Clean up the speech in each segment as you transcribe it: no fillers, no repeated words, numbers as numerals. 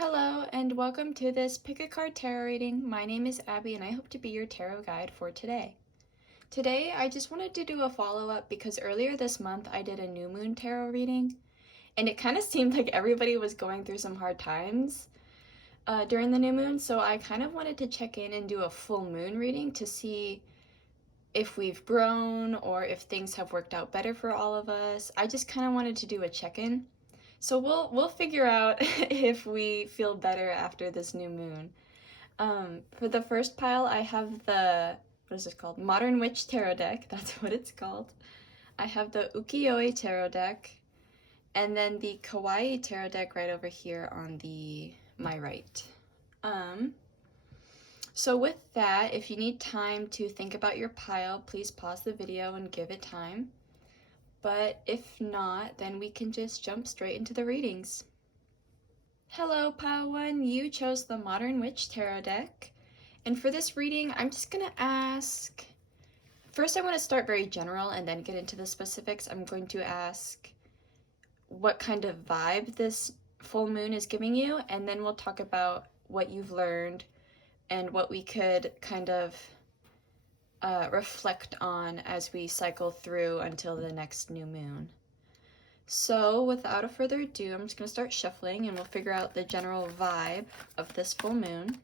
Hello and welcome to this Pick a Card Tarot reading. My name is Abby and I hope to be your tarot guide for today. Today I just wanted to do a follow-up because earlier this month I did a new moon tarot reading and it kind of seemed like everybody was going through some hard times during the new moon, so I kind of wanted to check in and do a full moon reading to see if we've grown or if things have worked out better for all of us. I just kind of wanted to do a check-in. So we'll figure out if we feel better after this new moon. For the first pile, I have the, what is this called? Modern Witch Tarot deck. That's what it's called. I have the Ukiyo-e Tarot deck, and then the Kawaii Tarot deck right over here on my right. So with that, if you need time to think about your pile, please pause the video and give it time. But if not, then we can just jump straight into the readings. Hello, Pile 1. You chose the Modern Witch Tarot deck. And for this reading, I'm just going to ask... First, I want to start very general and then get into the specifics. I'm going to ask what kind of vibe this full moon is giving you, and then we'll talk about what you've learned and what we could kind of reflect on as we cycle through until the next new moon. So without a further ado, I'm just going to start shuffling and we'll figure out the general vibe of this full moon.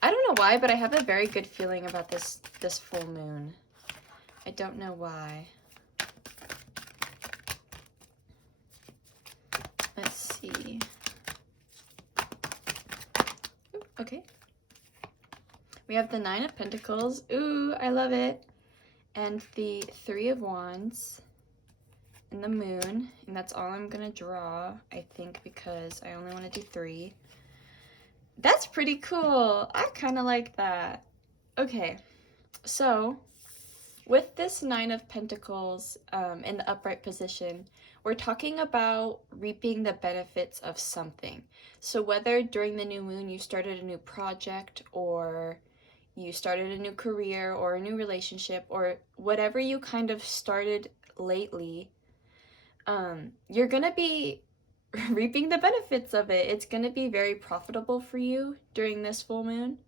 I don't know why, but I have a very good feeling about this full moon. I don't know why. Let's see. Ooh, okay. We have the Nine of Pentacles. Ooh, I love it. And the Three of Wands. And the moon. And that's all I'm going to draw, I think, because I only want to do 3. That's pretty cool. I kind of like that. Okay. So, with this Nine of Pentacles in the upright position, we're talking about reaping the benefits of something. So whether during the new moon you started a new project, or you started a new career or a new relationship, or whatever you kind of started lately, you're gonna be reaping the benefits of it. It's gonna be very profitable for you during this full moon,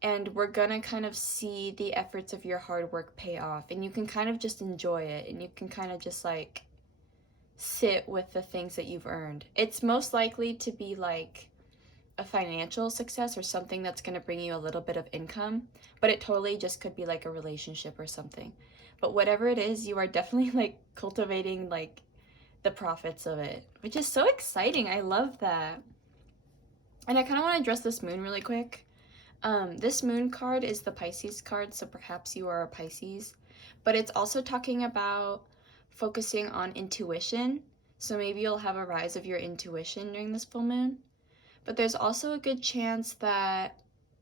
and we're gonna kind of see the efforts of your hard work pay off, and you can kind of just enjoy it, and you can kind of just like sit with the things that you've earned. It's most likely to be like a financial success or something that's going to bring you a little bit of income, but it totally just could be like a relationship or something. But whatever it is, you are definitely like cultivating like the profits of it, which is so exciting. I love that. And I kind of want to address this moon really quick. This moon card is the Pisces card, so perhaps you are a Pisces, but it's also talking about focusing on intuition. So maybe you'll have a rise of your intuition during this full moon. But there's also a good chance that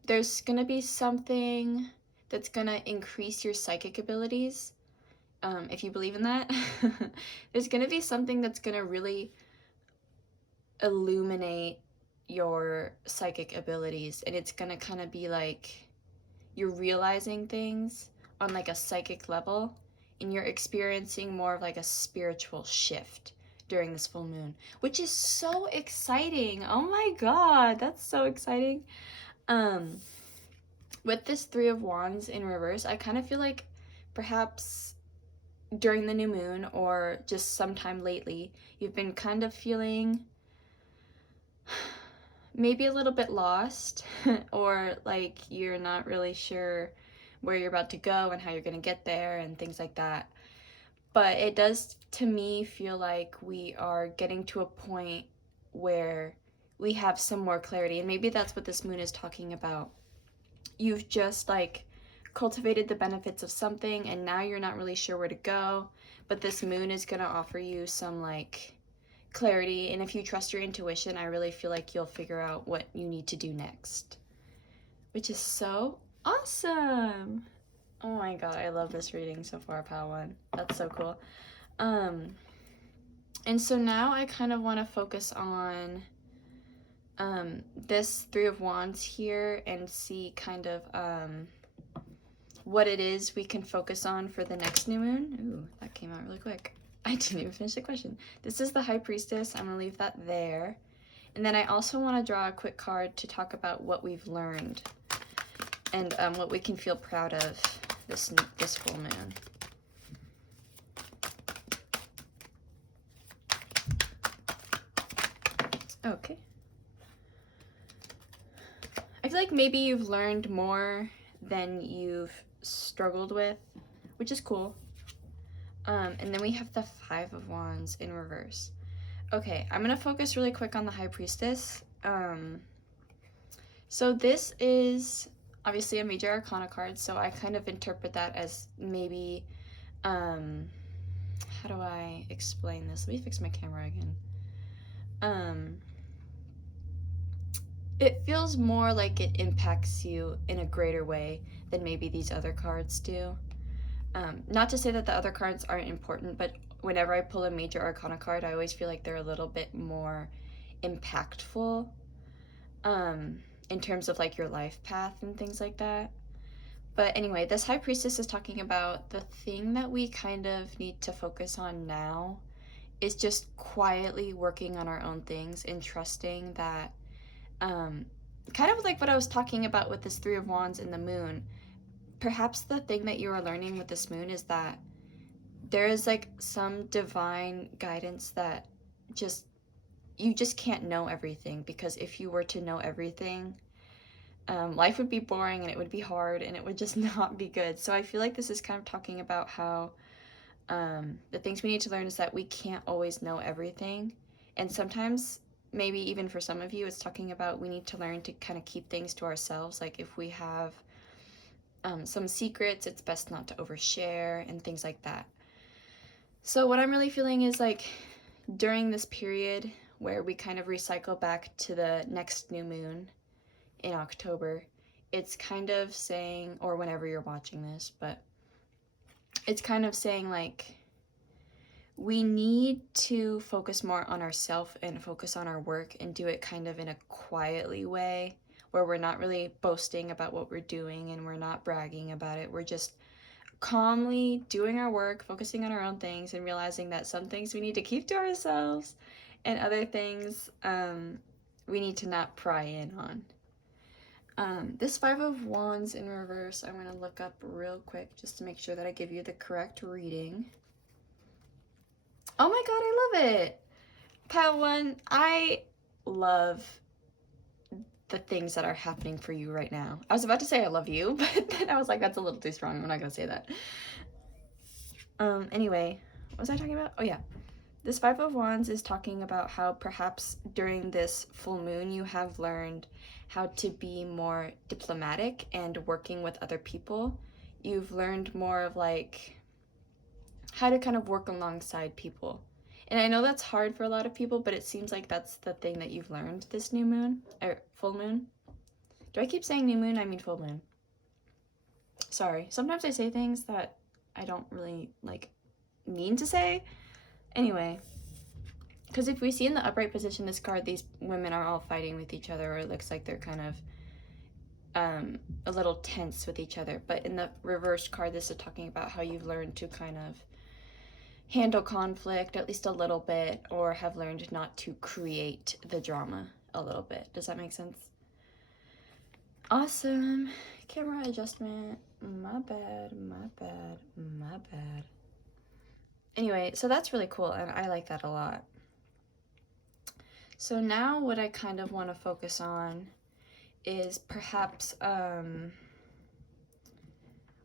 there's going to be something that's going to increase your psychic abilities. If you believe in that, there's going to be something that's going to really illuminate your psychic abilities. And it's going to kind of be like you're realizing things on like a psychic level, and you're experiencing more of like a spiritual shift during this full moon, which is so exciting. Oh my god, that's so exciting. With this Three of Wands in reverse, I kind of feel like perhaps during the new moon or just sometime lately, you've been kind of feeling maybe a little bit lost or like you're not really sure where you're about to go and how you're going to get there and things like that. But it does, to me, feel like we are getting to a point where we have some more clarity. And maybe that's what this moon is talking about. You've just, like, cultivated the benefits of something, and now you're not really sure where to go. But this moon is going to offer you some, like, clarity. And if you trust your intuition, I really feel like you'll figure out what you need to do next. Which is so awesome! Oh my god, I love this reading so far, Pal 1. That's so cool. And so now I kind of want to focus on this Three of Wands here and see kind of what it is we can focus on for the next new moon. Ooh, that came out really quick. I didn't even finish the question. This is the High Priestess. I'm going to leave that there. And then I also want to draw a quick card to talk about what we've learned and what we can feel proud of this full moon. Okay. I feel like maybe you've learned more than you've struggled with, which is cool. And then we have the Five of Wands in reverse. Okay, I'm gonna focus really quick on the High Priestess. So this is obviously a major arcana card, so I kind of interpret that as maybe, how do I explain this? Let me fix my camera again. It feels more like it impacts you in a greater way than maybe these other cards do. Not to say that the other cards aren't important, but whenever I pull a major arcana card, I always feel like they're a little bit more impactful in terms of like your life path and things like that. But anyway, this High Priestess is talking about the thing that we kind of need to focus on now is just quietly working on our own things and trusting that, kind of like what I was talking about with this Three of Wands and the moon. Perhaps the thing that you are learning with this moon is that there is like some divine guidance that you just can't know everything, because if you were to know everything, life would be boring and it would be hard and it would just not be good. So I feel like this is kind of talking about how the things we need to learn is that we can't always know everything. And sometimes, maybe even for some of you, it's talking about we need to learn to kind of keep things to ourselves. Like if we have some secrets, it's best not to overshare and things like that. So what I'm really feeling is like during this period where we kind of recycle back to the next new moon in October, it's kind of saying, or whenever you're watching this, but it's kind of saying like we need to focus more on ourselves and focus on our work and do it kind of in a quietly way where we're not really boasting about what we're doing and we're not bragging about it. We're just calmly doing our work, focusing on our own things, and realizing that some things we need to keep to ourselves and other things we need to not pry in on. This Five of Wands in reverse, I'm going to look up real quick just to make sure that I give you the correct reading. Oh my god, I love it! Pile 1, I love the things that are happening for you right now. I was about to say I love you, but then I was like, that's a little too strong. I'm not going to say that. Anyway, what was I talking about? Oh yeah. This Five of Wands is talking about how perhaps during this full moon you have learned how to be more diplomatic and working with other people. You've learned more of like how to kind of work alongside people. And I know that's hard for a lot of people, but it seems like that's the thing that you've learned this new moon, or full moon. Do I keep saying new moon? I mean full moon. Sorry. Sometimes I say things that I don't really like mean to say. Anyway, because if we see in the upright position this card, these women are all fighting with each other, or it looks like they're kind of a little tense with each other. But in the reversed card, this is talking about how you've learned to kind of handle conflict at least a little bit, or have learned not to create the drama a little bit. Does that make sense? Awesome. Camera adjustment. My bad. Anyway, so that's really cool, and I like that a lot. So now what I kind of want to focus on is perhaps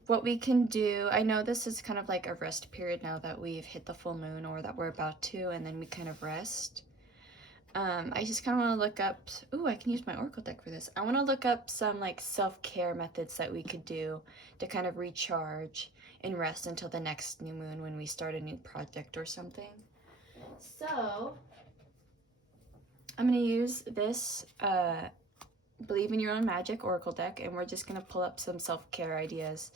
what we can do. I know this is kind of like a rest period now that we've hit the full moon, or that we're about to, and then we kind of rest. I just kind of want to look up, ooh, I can use my Oracle deck for this. I want to look up some like self-care methods that we could do to kind of recharge and rest until the next new moon when we start a new project or something. So I'm going to use this Believe in Your Own Magic Oracle deck, and we're just going to pull up some self-care ideas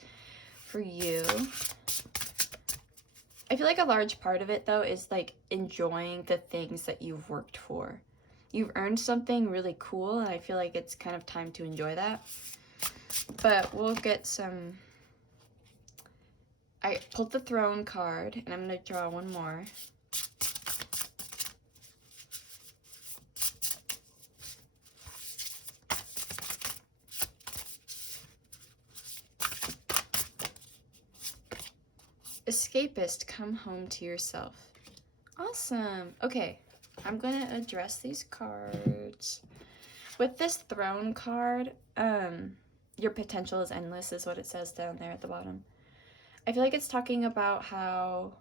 for you. I feel like a large part of it, though, is like enjoying the things that you've worked for. You've earned something really cool, and I feel like it's kind of time to enjoy that. But we'll get some... I pulled the Throne card, and I'm going to draw one more. escapist, come home to yourself. Awesome. Okay, I'm gonna address these cards. With this throne card, your potential is endless is what it says down there at the bottom. I feel like it's talking about how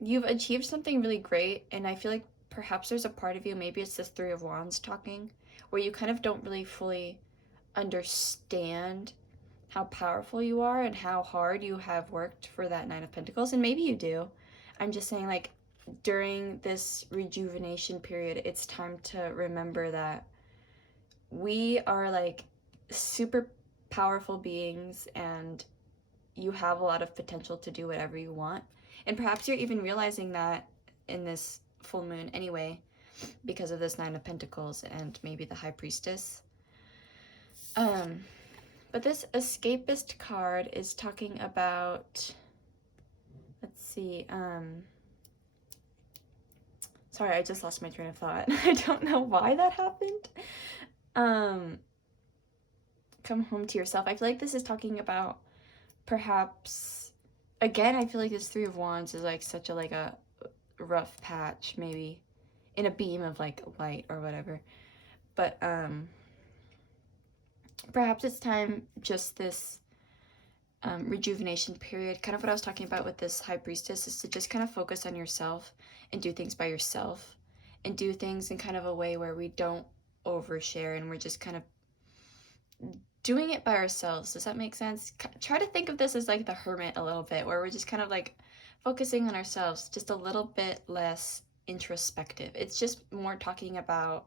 you've achieved something really great, and I feel like perhaps there's a part of you, maybe it's this Three of Wands talking, where you kind of don't really fully understand how powerful you are and how hard you have worked for that Nine of Pentacles, and maybe you do. I'm just saying, like, during this rejuvenation period, it's time to remember that we are like super powerful beings and you have a lot of potential to do whatever you want. And perhaps you're even realizing that in this full moon anyway, because of this Nine of Pentacles and maybe the High Priestess. But this escapist card is talking about, let's see, sorry, I just lost my train of thought. I don't know why that happened. Come home to yourself. I feel like this is talking about perhaps, again, I feel like this Three of Wands is like such a like a rough patch, maybe in a beam of like light or whatever. But perhaps it's time, just this rejuvenation period, kind of what I was talking about with this High Priestess, is to just kind of focus on yourself and do things by yourself and do things in kind of a way where we don't overshare and we're just kind of doing it by ourselves. Does that make sense? Try to think of this as like the Hermit a little bit, where we're just kind of like focusing on ourselves, just a little bit less introspective. It's just more talking about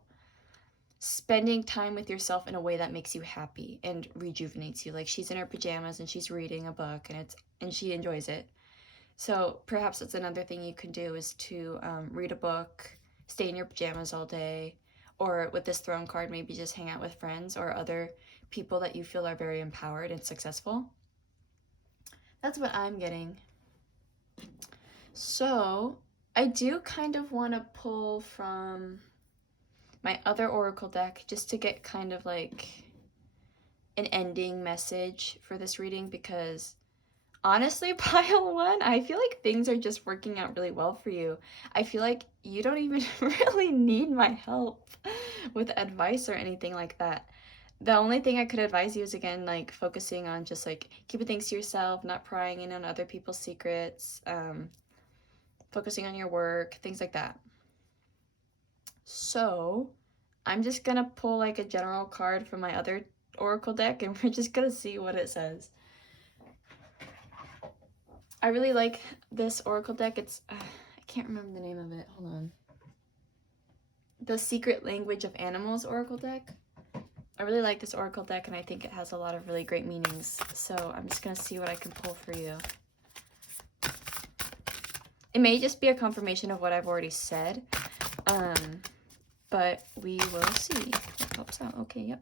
spending time with yourself in a way that makes you happy and rejuvenates you. Like, she's in her pajamas and she's reading a book and she enjoys it. So perhaps that's another thing you can do, is to read a book, stay in your pajamas all day, or with this throne card, maybe just hang out with friends or other people that you feel are very empowered and successful. That's what I'm getting. So I do kind of want to pull from my other oracle deck just to get kind of like an ending message for this reading, because honestly, pile one, I feel like things are just working out really well for you. I feel like you don't even really need my help with advice or anything like that. The only thing I could advise you is, again, like focusing on just like keeping things to yourself, not prying in on other people's secrets, focusing on your work, things like that. So I'm just gonna pull like a general card from my other oracle deck and we're just gonna see what it says. I really like this oracle deck. It's, I can't remember the name of it. Hold on. The Secret Language of Animals oracle deck. I really like this oracle deck and I think it has a lot of really great meanings. So I'm just gonna see what I can pull for you. It may just be a confirmation of what I've already said, but we will see. That helps out. Okay, yep.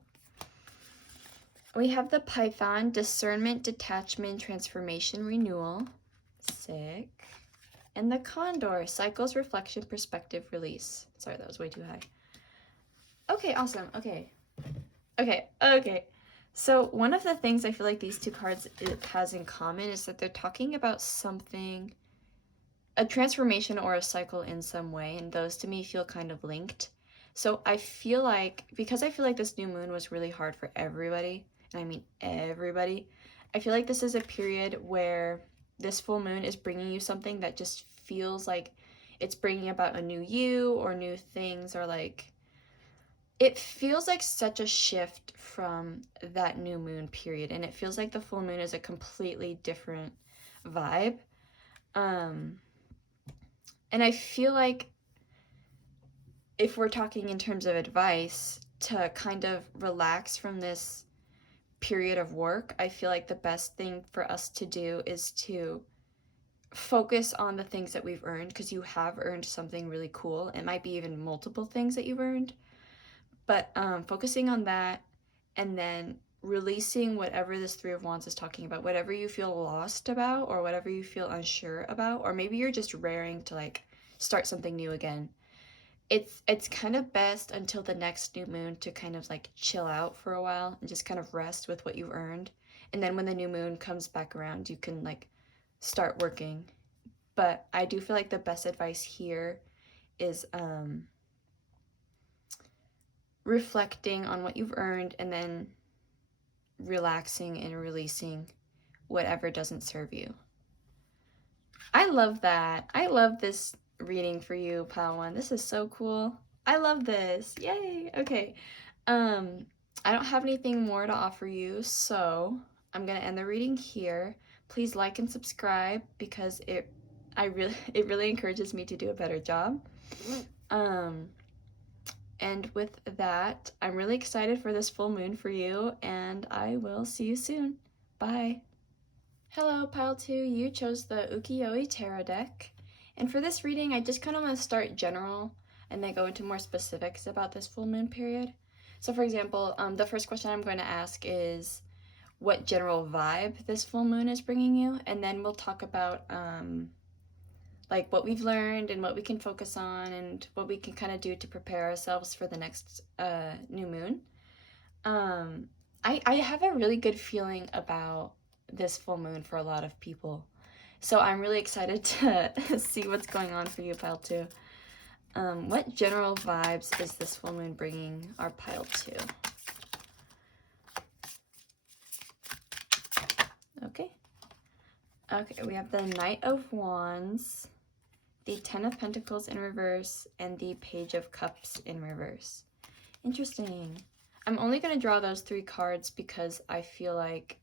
We have the Python, Discernment, Detachment, Transformation, Renewal. Sick. And the Condor, Cycles, Reflection, Perspective, Release. Sorry, that was way too high. Okay, awesome. Okay. So one of the things I feel like these two cards it has in common is that they're talking about something, a transformation or a cycle in some way, and those to me feel kind of linked. So I feel like, because I feel like this new moon was really hard for everybody, and I mean everybody, I feel like this is a period where this full moon is bringing you something that just feels like it's bringing about a new you or new things, or like it feels like such a shift from that new moon period, and it feels like the full moon is a completely different vibe. And I feel like if we're talking in terms of advice, to kind of relax from this period of work, I feel like the best thing for us to do is to focus on the things that we've earned, because you have earned something really cool. It might be even multiple things that you've earned, but focusing on that and then releasing whatever this Three of Wands is talking about, whatever you feel lost about or whatever you feel unsure about, or maybe you're just raring to like start something new again. It's kind of best until the next new moon to kind of like chill out for a while and just kind of rest with what you've earned. And then when the new moon comes back around, you can like start working. But I do feel like the best advice here is reflecting on what you've earned and then relaxing and releasing whatever doesn't serve you. I love that. I love this reading for you, Pile 1. This is so cool. I love this. Yay. Okay. I don't have anything more to offer you, so I'm going to end the reading here. Please like and subscribe because it really encourages me to do a better job. And with that, I'm really excited for this full moon for you, and I will see you soon. Bye. Hello, Pile 2. You chose the Ukiyo-e Tarot deck. And for this reading, I just kind of want to start general and then go into more specifics about this full moon period. So for example, the first question I'm going to ask is what general vibe this full moon is bringing you, and then we'll talk about like what we've learned and what we can focus on and what we can kind of do to prepare ourselves for the next new moon. I have a really good feeling about this full moon for a lot of people, so I'm really excited to see what's going on for you, Pile 2. What general vibes is this full moon bringing our Pile 2? Okay, we have the Knight of Wands, the Ten of Pentacles in reverse, and the Page of Cups in reverse. Interesting. I'm only going to draw those 3 cards because I feel like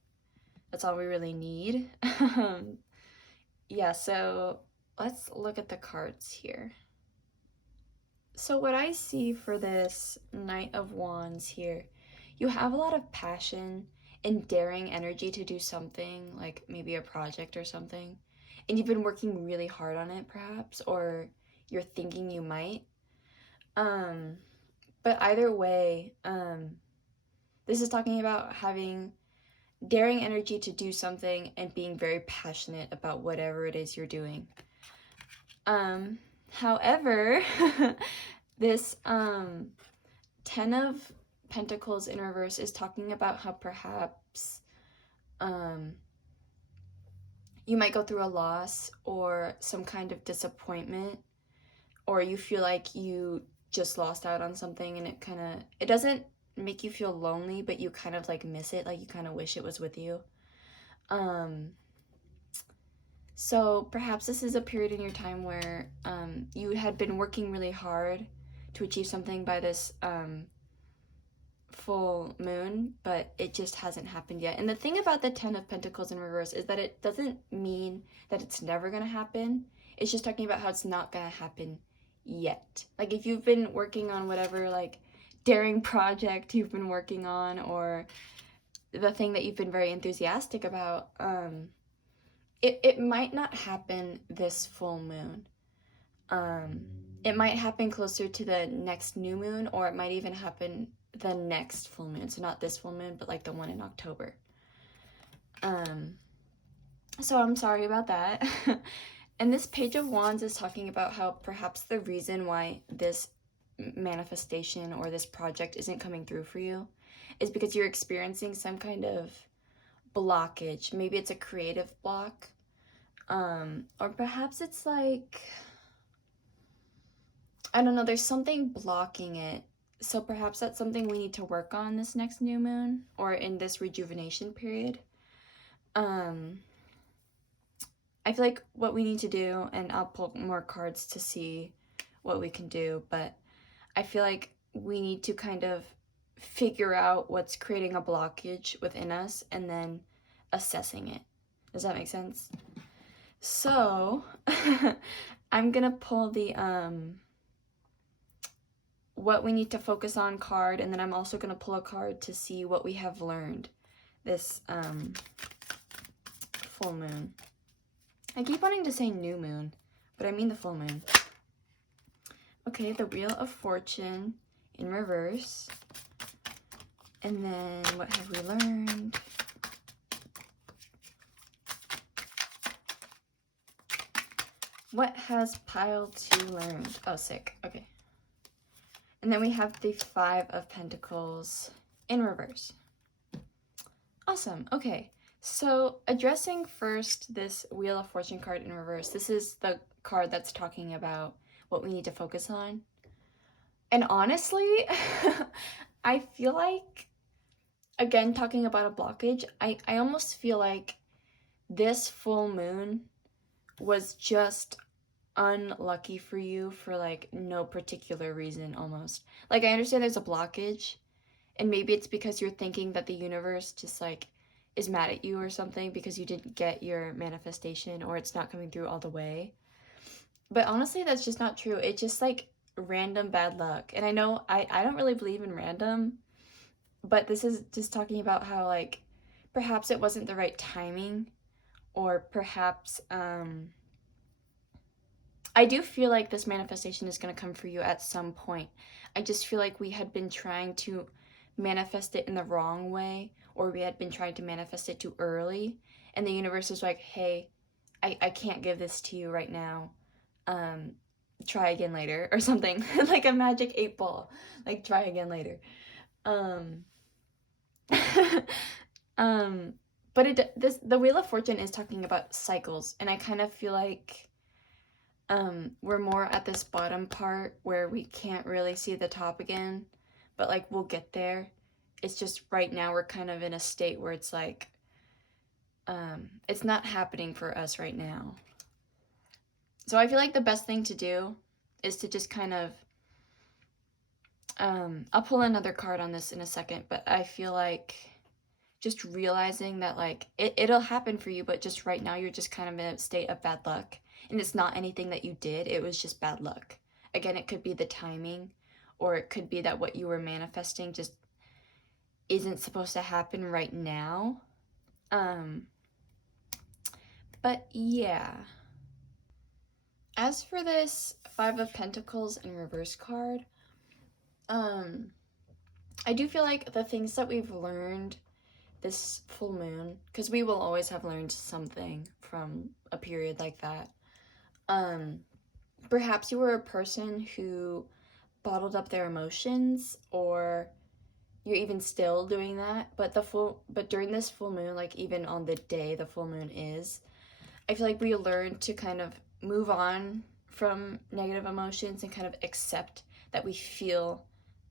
that's all we really need. Yeah, so let's look at the cards here. So what I see for this Knight of Wands here, you have a lot of passion and daring energy to do something, like maybe a project or something, and you've been working really hard on it perhaps, or you're thinking you might. But either way, this is talking about having daring energy to do something and being very passionate about whatever it is you're doing. However, this Ten of Pentacles in reverse is talking about how perhaps you might go through a loss or some kind of disappointment, or you feel like you just lost out on something and it doesn't make you feel lonely, but you kind of like miss it, like you kind of wish it was with you. So perhaps this is a period in your time where you had been working really hard to achieve something by this full moon, but it just hasn't happened yet. And the thing about the Ten of Pentacles in reverse is that it doesn't mean that it's never going to happen. It's just talking about how it's not going to happen yet. Like if you've been working on whatever like daring project you've been working on, or the thing that you've been very enthusiastic about, it might not happen this full moon. It might happen closer to the next new moon, or it might even happen the next full moon. So not this full moon, but like the one in October. So I'm sorry about that. And this Page of Wands is talking about how perhaps the reason why this manifestation or this project isn't coming through for you is because you're experiencing some kind of blockage. Maybe it's a creative block, or perhaps it's like, I don't know, there's something blocking it. So perhaps that's something we need to work on this next new moon, or in this rejuvenation period. I feel like what we need to do, and I'll pull more cards to see what we can do, but I feel like we need to kind of figure out what's creating a blockage within us and then assessing it. Does that make sense? So I'm gonna pull the what we need to focus on card, and then I'm also gonna pull a card to see what we have learned this full moon. I keep wanting to say new moon, but I mean the full moon. Okay, the Wheel of Fortune in reverse. And then what have we learned? What has Pile 2 learned? Oh, sick. Okay. And then we have the Five of Pentacles in reverse. Awesome. Okay. So, addressing first this Wheel of Fortune card in reverse, this is the card that's talking about what we need to focus on. And honestly, I feel like, again, talking about a blockage, I almost feel like this full moon was just unlucky for you for like no particular reason almost. Like, I understand there's a blockage, and maybe it's because you're thinking that the universe just like is mad at you or something because you didn't get your manifestation or it's not coming through all the way. But honestly, that's just not true. It's just like random bad luck. And I know I don't really believe in random, but this is just talking about how like perhaps it wasn't the right timing, or perhaps I do feel like this manifestation is going to come for you at some point. I just feel like we had been trying to manifest it in the wrong way, or we had been trying to manifest it too early, and the universe is like, hey, I can't give this to you right now. Um, try again later, or something. Like a magic 8 ball. Like, try again later. Um, um, but the Wheel of Fortune is talking about cycles, and I kind of feel like we're more at this bottom part where we can't really see the top again, but like we'll get there. It's just right now we're kind of in a state where it's like it's not happening for us right now. So I feel like the best thing to do is to just kind of I'll pull another card on this in a second, but I feel like just realizing that like it'll happen for you, but just right now you're just kind of in a state of bad luck. And it's not anything that you did, it was just bad luck. Again, it could be the timing, or it could be that what you were manifesting just isn't supposed to happen right now. But yeah. As for this Five of Pentacles in reverse card, I do feel like the things that we've learned this full moon, because we will always have learned something from a period like that. Perhaps you were a person who bottled up their emotions, or you're even still doing that, but during this full moon, like even on the day the full moon is, I feel like we learn to kind of move on from negative emotions and kind of accept that we feel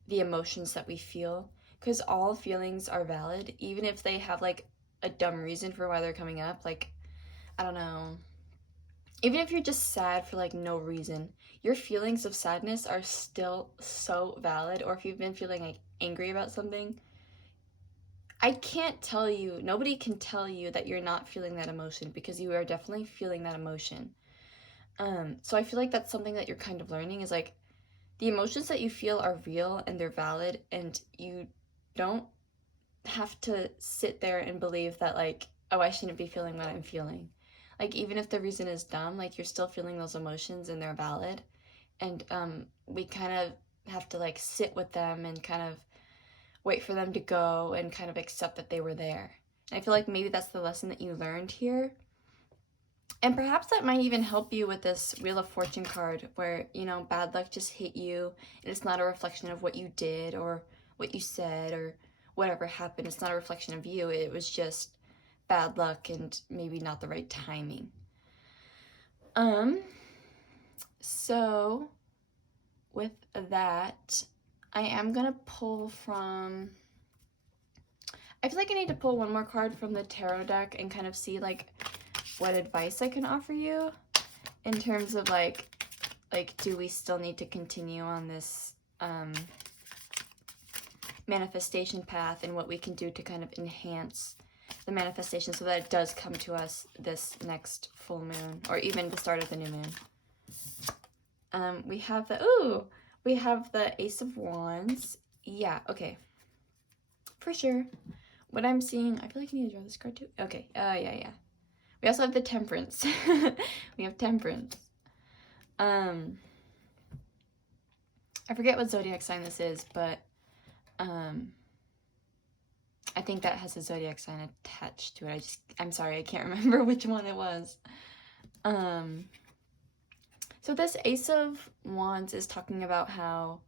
the emotions that we feel, because all feelings are valid, even if they have like a dumb reason for why they're coming up. Like, I don't know, even if you're just sad for like no reason, your feelings of sadness are still so valid. Or if you've been feeling like angry about something, I can't tell you, nobody can tell you that you're not feeling that emotion, because you are definitely feeling that emotion. So I feel like that's something that you're kind of learning, is like the emotions that you feel are real and they're valid, and you don't have to sit there and believe that like, oh, I shouldn't be feeling what I'm feeling. Like, even if the reason is dumb, like you're still feeling those emotions and they're valid. And we kind of have to like sit with them and kind of wait for them to go and kind of accept that they were there. And I feel like maybe that's the lesson that you learned here. And perhaps that might even help you with this Wheel of Fortune card, where, you know, bad luck just hit you and it's not a reflection of what you did or what you said or whatever happened. It's not a reflection of you. It was just bad luck and maybe not the right timing. So with that, I am gonna pull from, I feel like I need to pull one more card from the tarot deck and kind of see like what advice I can offer you in terms of like do we still need to continue on this manifestation path, and what we can do to kind of enhance the manifestation so that it does come to us this next full moon, or even the start of the new moon. We have the Ace of Wands. Yeah, okay. For sure. What I'm seeing, I feel like I need to draw this card too. Okay, yeah. We also have the Temperance. We have Temperance. I forget what zodiac sign this is, but I think that has a zodiac sign attached to it. I'm sorry, I can't remember which one it was. So this Ace of Wands is talking about how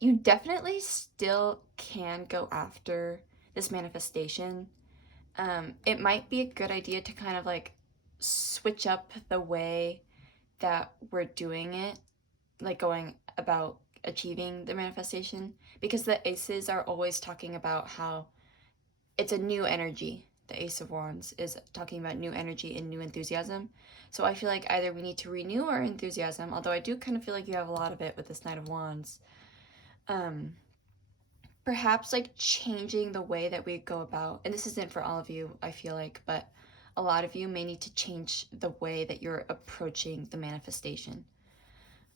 you definitely still can go after this manifestation. it might be a good idea to kind of like switch up the way that we're doing it, like going about achieving the manifestation, because the aces are always talking about how it's a new energy. The Ace of Wands is talking about new energy and new enthusiasm. So I feel like either we need to renew our enthusiasm, although I do kind of feel like you have a lot of it with this Knight of Wands. Perhaps like changing the way that we go about, and this isn't for all of you, I feel like, but a lot of you may need to change the way that you're approaching the manifestation.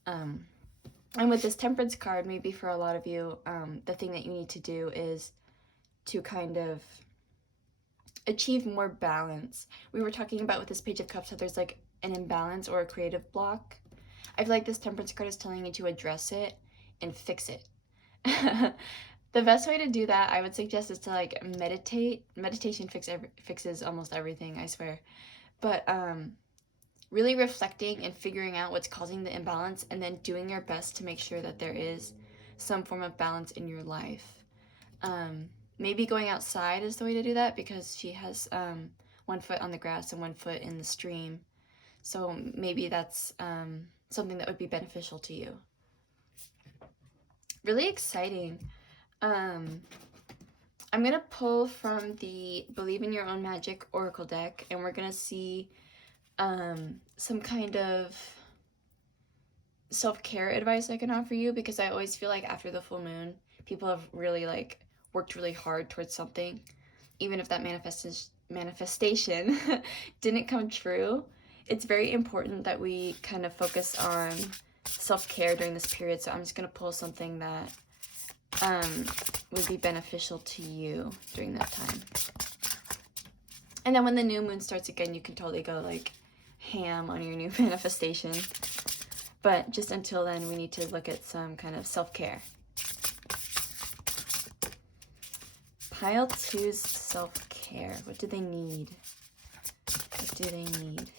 And with this Temperance card, maybe for a lot of you, the thing that you need to do is to kind of achieve more balance. We were talking about with this Page of Cups how there's like an imbalance or a creative block. I feel like this Temperance card is telling you to address it and fix it. The best way to do that, I would suggest, is to like meditate. Meditation fixes almost everything, I swear. But really reflecting and figuring out what's causing the imbalance, and then doing your best to make sure that there is some form of balance in your life. Maybe going outside is the way to do that, because she has one foot on the grass and one foot in the stream. So maybe that's something that would be beneficial to you. Really exciting. I'm gonna pull from the Believe in Your Own Magic Oracle deck, and we're gonna see some kind of self-care advice I can offer you, because I always feel like after the full moon, people have really like worked really hard towards something, even if that manifestation didn't come true. It's very important that we kind of focus on self-care during this period, so I'm just gonna pull something that would be beneficial to you during that time. And then when the new moon starts again, you can totally go like ham on your new manifestation. But just until then, we need to look at some kind of self-care. Pile 2's self-care. What do they need? What do they need?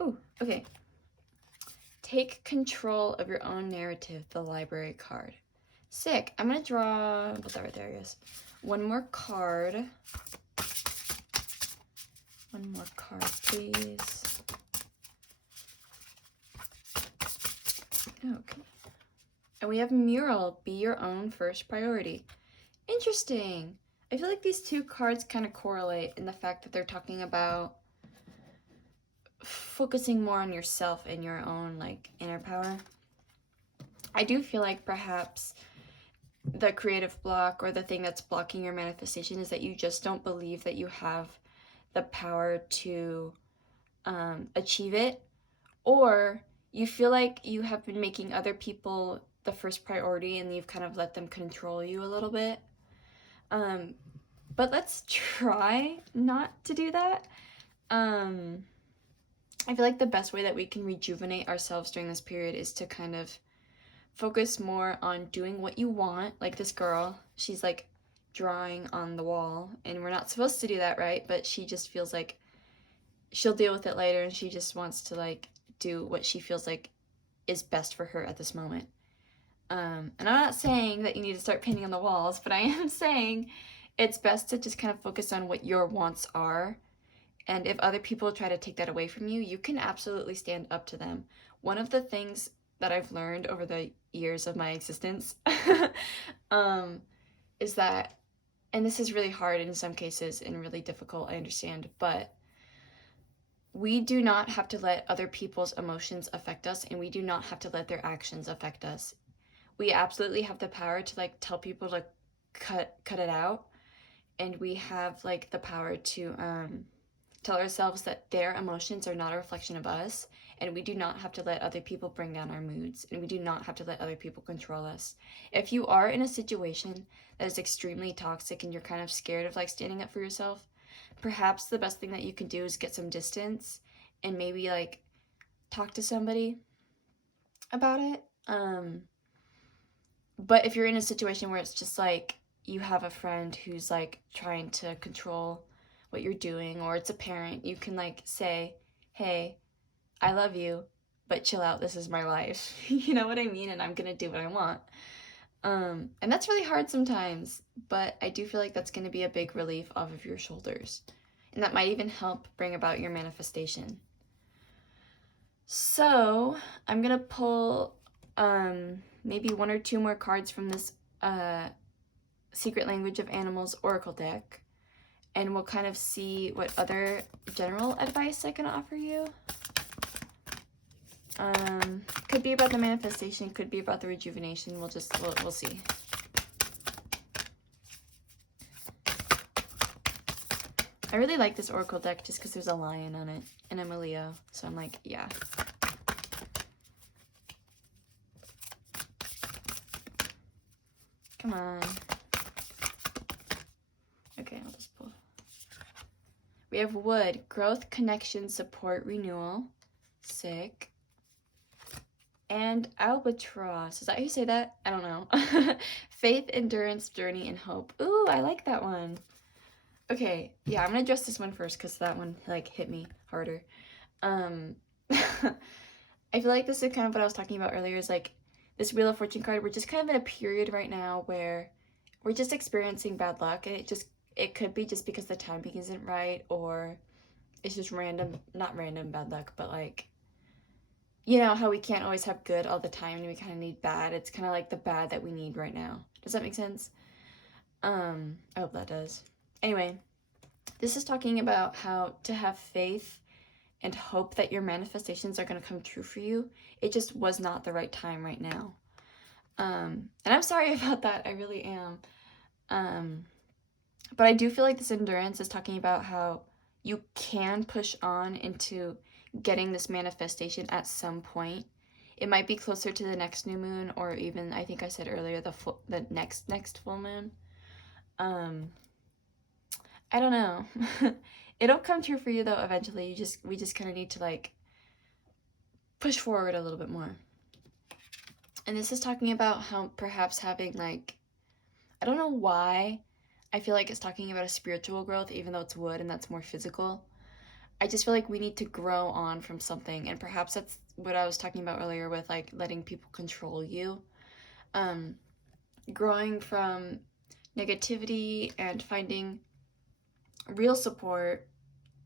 Oh, okay. Take control of your own narrative, the library card. Sick. I'm going to draw, put that right there, I guess. One more card. One more card, please. Okay. And we have mural, be your own first priority. Interesting. I feel like these two cards kind of correlate in the fact that they're talking about focusing more on yourself and your own like inner power. I do feel like perhaps the creative block, or the thing that's blocking your manifestation, is that you just don't believe that you have the power to achieve it, or you feel like you have been making other people the first priority and you've kind of let them control you a little bit. But let's try not to do that. I feel like the best way that we can rejuvenate ourselves during this period is to kind of focus more on doing what you want. Like this girl, she's like drawing on the wall, and we're not supposed to do that, right? But she just feels like she'll deal with it later, and she just wants to like do what she feels like is best for her at this moment. And I'm not saying that you need to start painting on the walls, but I am saying it's best to just kind of focus on what your wants are. And if other people try to take that away from you, you can absolutely stand up to them. One of the things that I've learned over the years of my existence is that, and this is really hard in some cases and really difficult, I understand, but we do not have to let other people's emotions affect us, and we do not have to let their actions affect us. We absolutely have the power to like tell people to cut it out, and we have like the power to tell ourselves that their emotions are not a reflection of us, and we do not have to let other people bring down our moods, and we do not have to let other people control us. If you are in a situation that is extremely toxic and you're kind of scared of like standing up for yourself, perhaps the best thing that you can do is get some distance and maybe like talk to somebody about it. But if you're in a situation where it's just like you have a friend who's like trying to control what you're doing, or it's a parent, you can like say, hey, I love you, but chill out, this is my life. You know what I mean? And I'm gonna do what I want. And that's really hard sometimes, but I do feel like that's going to be a big relief off of your shoulders. And that might even help bring about your manifestation. So I'm going to pull maybe 1 or 2 more cards from this Secret Language of Animals Oracle deck. And we'll kind of see what other general advice I can offer you. Could be about the manifestation, could be about the rejuvenation. We'll see. I really like this Oracle deck just because there's a lion on it, and I'm a Leo, so I'm like, yeah. Come on. Okay, I'll just pull. We have wood, growth, connection, support, renewal. Sick. And albatross. Is that how you say that? I don't know. Faith, endurance, journey, and hope. Ooh, I like that one. Okay, yeah, I'm gonna address this one first because that one like hit me harder. I feel like this is kind of what I was talking about earlier, is like this Wheel of Fortune card. We're just kind of in a period right now where we're just experiencing bad luck, and it could be just because the timing isn't right, or it's just random, not random bad luck, but like, you know how we can't always have good all the time and we kind of need bad. It's kind of like the bad that we need right now. Does that make sense? I hope that does. Anyway, this is talking about how to have faith and hope that your manifestations are going to come true for you. It just was not the right time right now. And I'm sorry about that. I really am. But I do feel like this endurance is talking about how you can push on into getting this manifestation at some point. It might be closer to the next new moon, or even, I think I said earlier, the next full moon. I don't know. It'll come true for you though eventually. We just kind of need to like push forward a little bit more. And this is talking about how perhaps having like, I don't know why I feel like it's talking about a spiritual growth, even though it's wood and that's more physical. I just feel like we need to grow on from something, and perhaps that's what I was talking about earlier with like letting people control you. Growing from negativity and finding real support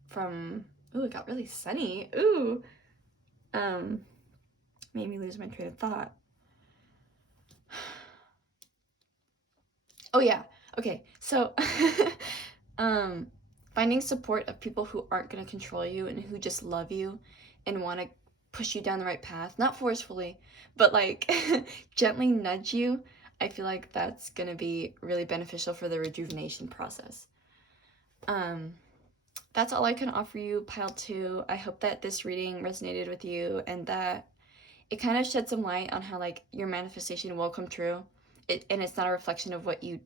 from, ooh, it got really sunny. Ooh. Made me lose my train of thought. Oh yeah. Okay. So finding support of people who aren't going to control you and who just love you and want to push you down the right path, not forcefully, but like gently nudge you. I feel like that's going to be really beneficial for the rejuvenation process. That's all I can offer you, pile 2. I hope that this reading resonated with you and that it kind of shed some light on how like your manifestation will come true. And it's not a reflection of what you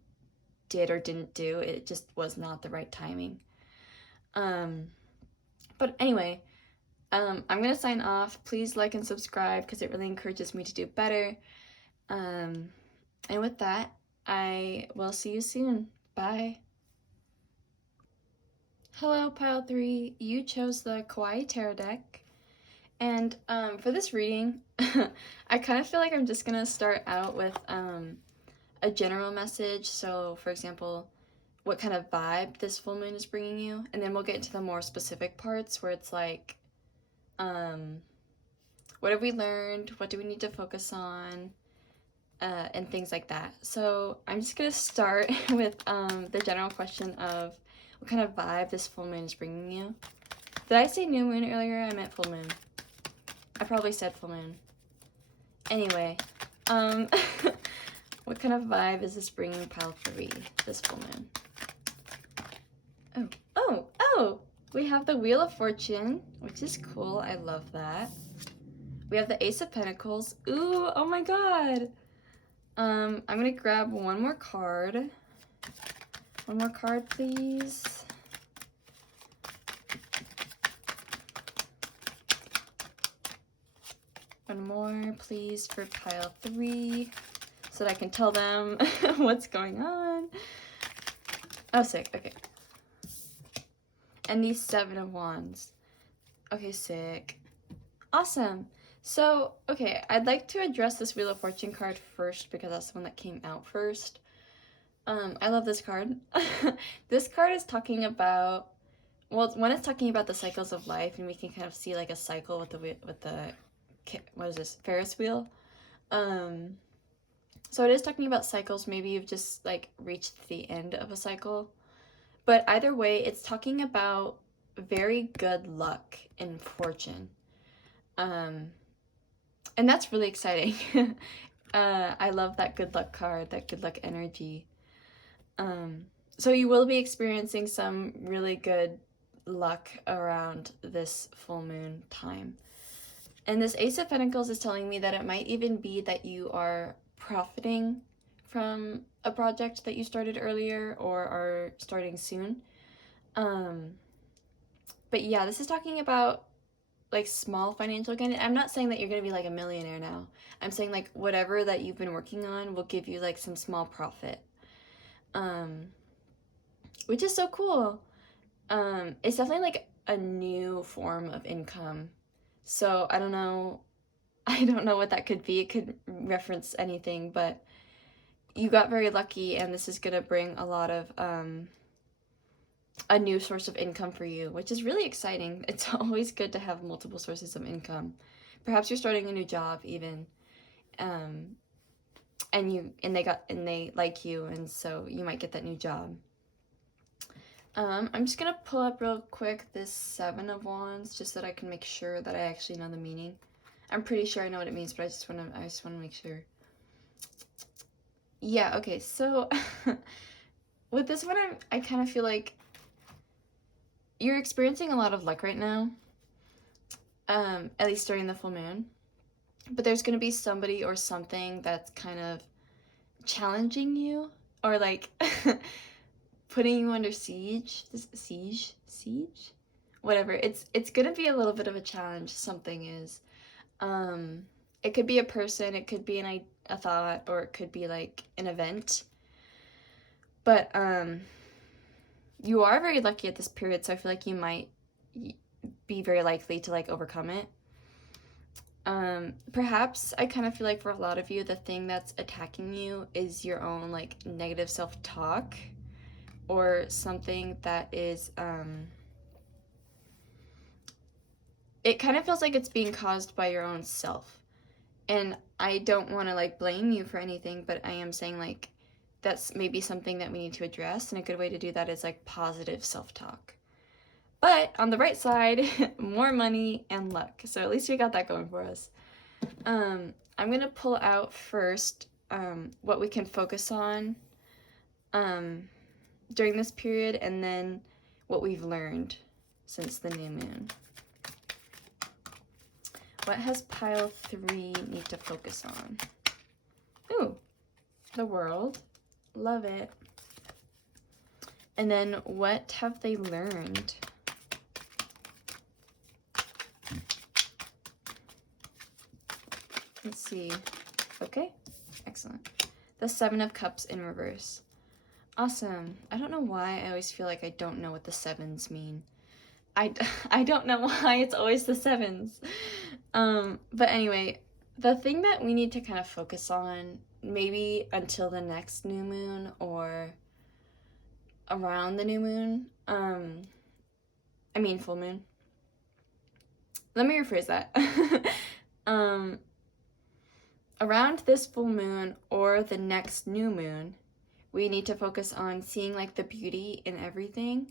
did or didn't do. It just was not the right timing. But anyway, I'm gonna sign off. Please like and subscribe because it really encourages me to do better. And with that, I will see you soon. Bye. Hello, Pile 3. You chose the Kawaii Tarot deck. And for this reading, I kind of feel like I'm just gonna start out with a general message. So, for example, what kind of vibe this full moon is bringing you, and then we'll get into the more specific parts where it's like, what have we learned? What do we need to focus on? And things like that. So I'm just gonna start with the general question of what kind of vibe this full moon is bringing you. Did I say new moon earlier? I meant full moon. I probably said full moon. Anyway, what kind of vibe is this bringing Pile 3 this full moon? Oh! We have the Wheel of Fortune, which is cool. I love that. We have the Ace of Pentacles. Ooh, oh my god! I'm gonna grab one more card. One more card, please. One more, please, for Pile 3, so that I can tell them what's going on. Oh, sick. Okay. And the 7 of Wands. Okay, sick. Awesome. So, okay, I'd like to address this Wheel of Fortune card first because that's the one that came out first. I love this card. This card is talking about, well, when it's talking about the cycles of life, and we can kind of see like a cycle with the what is this, Ferris wheel. So it is talking about cycles. Maybe you've just like reached the end of a cycle, but either way, it's talking about very good luck and fortune. And that's really exciting. I love that good luck card, that good luck energy. So you will be experiencing some really good luck around this full moon time. And this Ace of Pentacles is telling me that it might even be that you are profiting from a project that you started earlier or are starting soon. But yeah, this is talking about like small financial gain. I'm not saying that you're going to be like a millionaire now. I'm saying like whatever that you've been working on will give you like some small profit. Which is so cool. It's definitely like a new form of income. So I don't know what that could be. It could reference anything, but you got very lucky, and this is gonna bring a lot of a new source of income for you, which is really exciting. It's always good to have multiple sources of income. Perhaps you're starting a new job even, and they like you, and so you might get that new job. I'm just gonna pull up real quick this Seven of Wands just so that I can make sure that I actually know the meaning. I'm pretty sure I know what it means, but I just wanna make sure. Yeah, okay, so with this one I kind of feel like you're experiencing a lot of luck right now. At least during the full moon. But there's gonna be somebody or something that's kind of challenging you or like putting you under siege. Siege? Whatever. It's gonna be a little bit of a challenge. Something is. It could be a person, it could be a thought, or it could be like an event. But you are very lucky at this period, so I feel like you might be very likely to like overcome it. Perhaps I kind of feel like for a lot of you, the thing that's attacking you is your own like negative self-talk or something that is it kind of feels like it's being caused by your own self. And I don't want to like blame you for anything, but I am saying like that's maybe something that we need to address, and a good way to do that is like positive self-talk. But on the right side, more money and luck. So at least we got that going for us. I'm gonna pull out first what we can focus on during this period, and then what we've learned since the new moon. What has pile 3 need to focus on? Ooh, the world. Love it. And then what have they learned? Let's see. Okay, excellent. The 7 of Cups in reverse. Awesome. I don't know why I always feel like I don't know what the 7s mean. I don't know why it's always the 7s. But anyway, the thing that we need to kind of focus on, maybe until the next new moon or around the new moon, full moon. Let me rephrase that. Around this full moon or the next new moon, we need to focus on seeing like the beauty in everything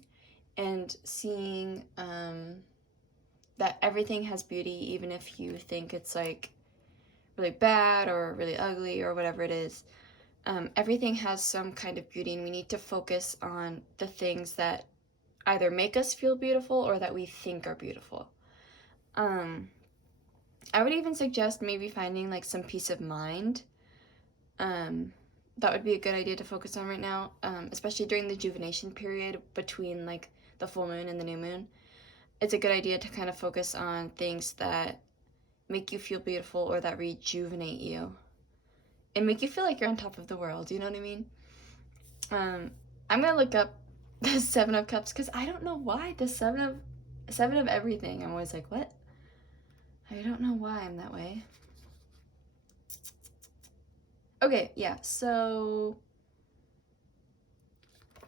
and seeing that everything has beauty, even if you think it's like really bad or really ugly or whatever it is. Everything has some kind of beauty, and we need to focus on the things that either make us feel beautiful or that we think are beautiful. I would even suggest maybe finding like some peace of mind. That would be a good idea to focus on right now, especially during the rejuvenation period between like the full moon and the new moon. It's a good idea to kind of focus on things that make you feel beautiful or that rejuvenate you and make you feel like you're on top of the world. You know what I mean? I'm gonna look up the 7 of Cups because I don't know why the seven of everything. I'm always like, what? I don't know why I'm that way. Okay, yeah, so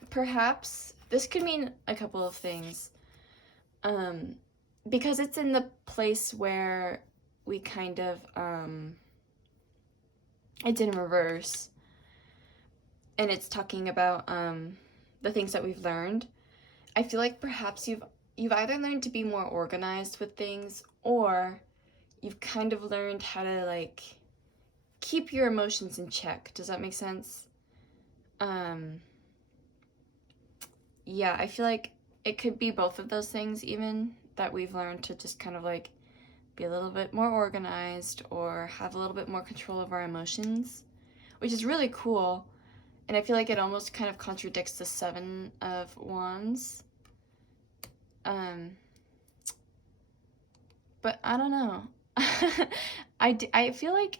perhaps this could mean a couple of things. Because it's in the place where we kind of, it's in reverse, and it's talking about the things that we've learned. I feel like perhaps you've either learned to be more organized with things, or you've kind of learned how to like keep your emotions in check. Does that make sense? Yeah, I feel like it could be both of those things, even that we've learned to just kind of like be a little bit more organized or have a little bit more control of our emotions, which is really cool. And I feel like it almost kind of contradicts the Seven of Wands. But I don't know. I feel like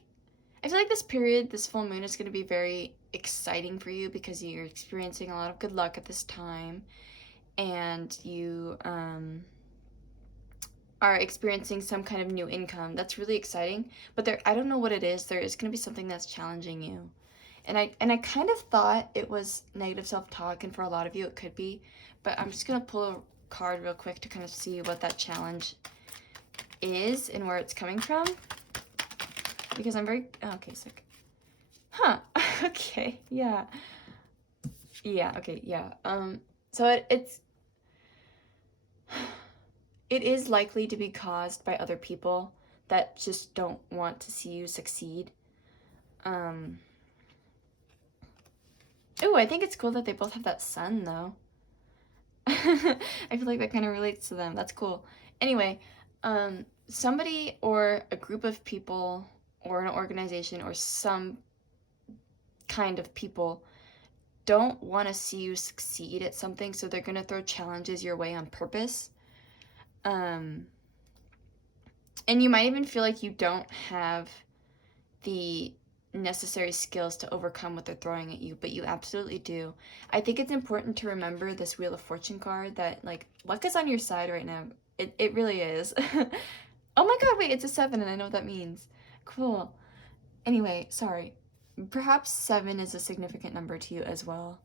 this period, this full moon, is going to be very exciting for you because you're experiencing a lot of good luck at this time, and you are experiencing some kind of new income. That's really exciting. But I don't know what it is. There is going to be something that's challenging you. And I kind of thought it was negative self-talk, and for a lot of you it could be. But I'm just going to pull a card real quick to kind of see what that challenge is and where it's coming from. Because I'm very... okay, sick. Huh. Okay, yeah. Yeah, okay, yeah. So it is likely to be caused by other people that just don't want to see you succeed. Oh, I think it's cool that they both have that sun, though. I feel like that kind of relates to them. That's cool. Anyway, somebody or a group of people or an organization or some kind of people don't want to see you succeed at something, so they're going to throw challenges your way on purpose. And you might even feel like you don't have the necessary skills to overcome what they're throwing at you, but you absolutely do. I think it's important to remember this Wheel of Fortune card, that like luck is on your side right now. It really is. Oh my god, wait, it's a 7 and I know what that means. Cool. Anyway, sorry. Perhaps 7 is a significant number to you as well.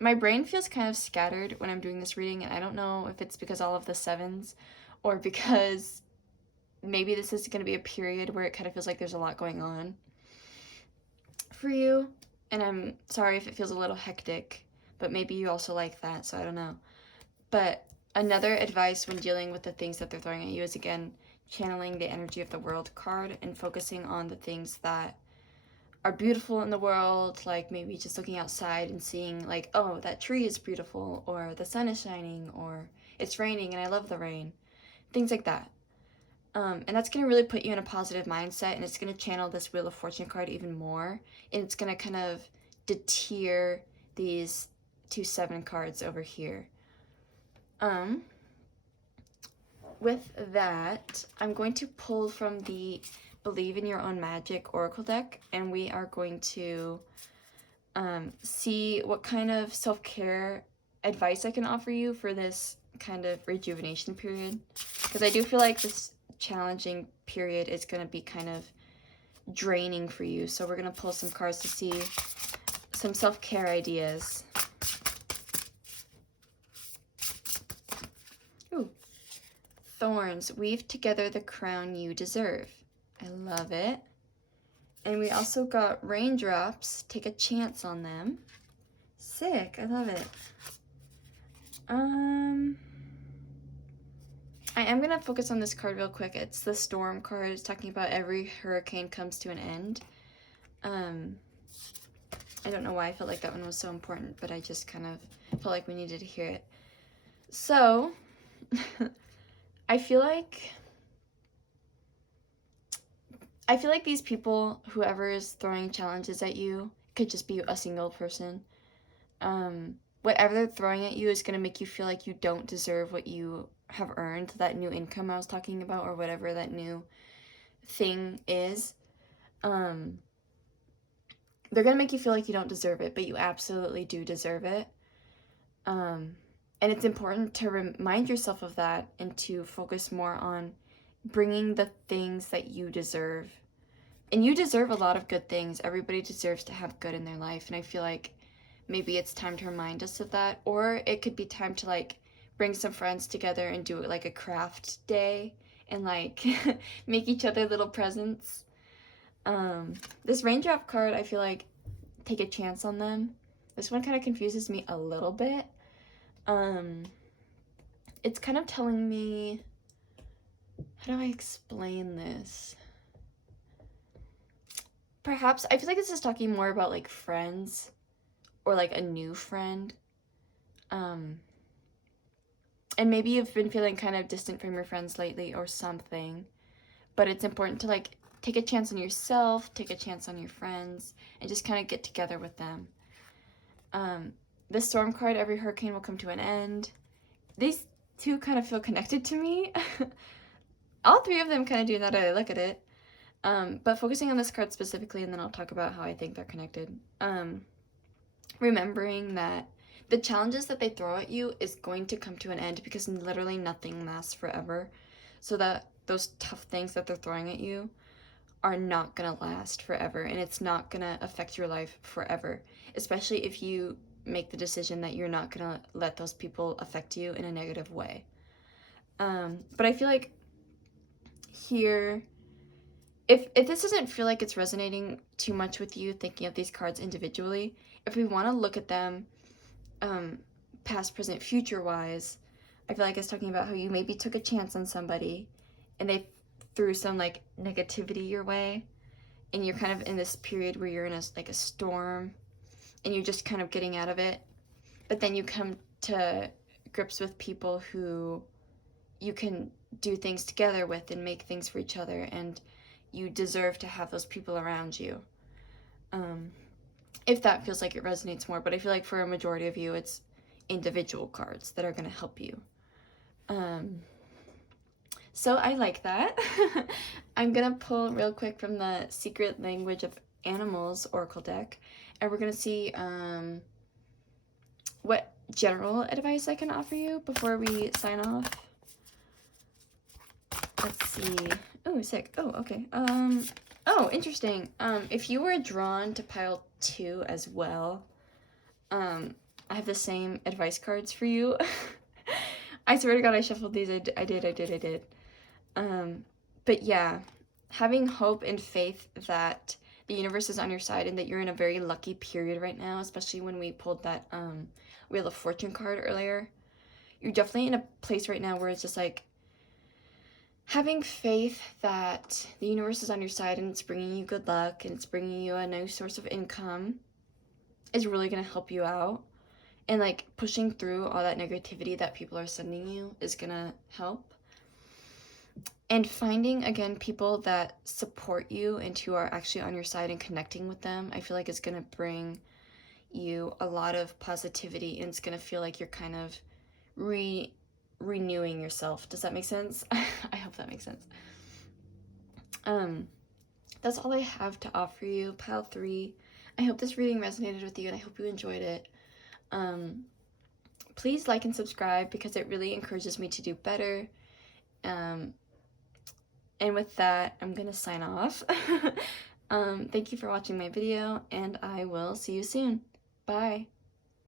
My brain feels kind of scattered when I'm doing this reading, and I don't know if it's because all of the 7s or because maybe this is going to be a period where it kind of feels like there's a lot going on for you. And I'm sorry if it feels a little hectic, but maybe you also like that, so I don't know. But another advice when dealing with the things that they're throwing at you is, again, channeling the energy of the World card and focusing on the things that are beautiful in the world, like maybe just looking outside and seeing like, oh, that tree is beautiful, or the sun is shining, or it's raining and I love the rain. Things like that. And that's going to really put you in a positive mindset, and it's going to channel this Wheel of Fortune card even more, and it's going to kind of deter these 2 7 cards over here. With that, I'm going to pull from the Believe in Your Own Magic Oracle deck, and we are going to see what kind of self-care advice I can offer you for this kind of rejuvenation period, because I do feel like this challenging period is going to be kind of draining for you. So we're going to pull some cards to see some self-care ideas. Ooh. Thorns, weave together the crown you deserve. I love it. And we also got raindrops, take a chance on them. Sick, I love it. I am gonna focus on this card real quick. It's the Storm card. It's talking about every hurricane comes to an end. I don't know why I felt like that one was so important, but I just kind of felt like we needed to hear it. So, I feel like these people, whoever is throwing challenges at you, could just be a single person. Whatever they're throwing at you is going to make you feel like you don't deserve what you have earned, that new income I was talking about, or whatever that new thing is. They're going to make you feel like you don't deserve it, but you absolutely do deserve it. And And it's important to remind yourself of that and to focus more on bringing the things that you deserve. And you deserve a lot of good things. Everybody deserves to have good in their life. And I feel like maybe it's time to remind us of that. Or it could be time to like bring some friends together and do it like a craft day and like make each other little presents. This raindrop card, I feel like take a chance on them. This one kind of confuses me a little bit. It's kind of telling me, how do I explain this? Perhaps, I feel like this is talking more about like friends or like a new friend. And maybe you've been feeling kind of distant from your friends lately or something, but it's important to like take a chance on yourself, take a chance on your friends, and just kind of get together with them. The storm card, every hurricane will come to an end. These two kind of feel connected to me. All three of them kind of do now that I look at it. But focusing on this card specifically, and then I'll talk about how I think they're connected. Remembering that the challenges that they throw at you is going to come to an end because literally nothing lasts forever. So that those tough things that they're throwing at you are not gonna last forever, and it's not gonna affect your life forever, especially if you make the decision that you're not gonna let those people affect you in a negative way. But I feel like here, if this doesn't feel like it's resonating too much with you thinking of these cards individually, if we want to look at them past, present, future wise, I feel like it's talking about how you maybe took a chance on somebody and they threw some like negativity your way, and you're kind of in this period where you're in a like a storm and you're just kind of getting out of it, but then you come to grips with people who you can do things together with and make things for each other, and you deserve to have those people around you. If that feels like it resonates more, but I feel like for a majority of you, it's individual cards that are going to help you. So I like that. I'm going to pull real quick from the Secret Language of Animals Oracle deck, and we're going to see what general advice I can offer you before we sign off. Let's see. Oh, sick. Oh, okay. Oh, interesting. If you were drawn to pile 2 as well, I have the same advice cards for you. I swear to God, I shuffled these. I did. But yeah, having hope and faith that the universe is on your side and that you're in a very lucky period right now, especially when we pulled that Wheel of Fortune card earlier. You're definitely in a place right now where it's just like, having faith that the universe is on your side and it's bringing you good luck and it's bringing you a new source of income is really going to help you out. And like pushing through all that negativity that people are sending you is going to help. And finding, again, people that support you and who are actually on your side and connecting with them, I feel like it's going to bring you a lot of positivity, and it's going to feel like you're kind of renewing yourself. Does that make sense? I hope that makes sense. That's all I have to offer you, pile 3. I hope this reading resonated with you, and I hope you enjoyed it. Please like and subscribe because it really encourages me to do better. And with that, I'm gonna sign off. Thank you for watching my video, and I will see you soon. Bye.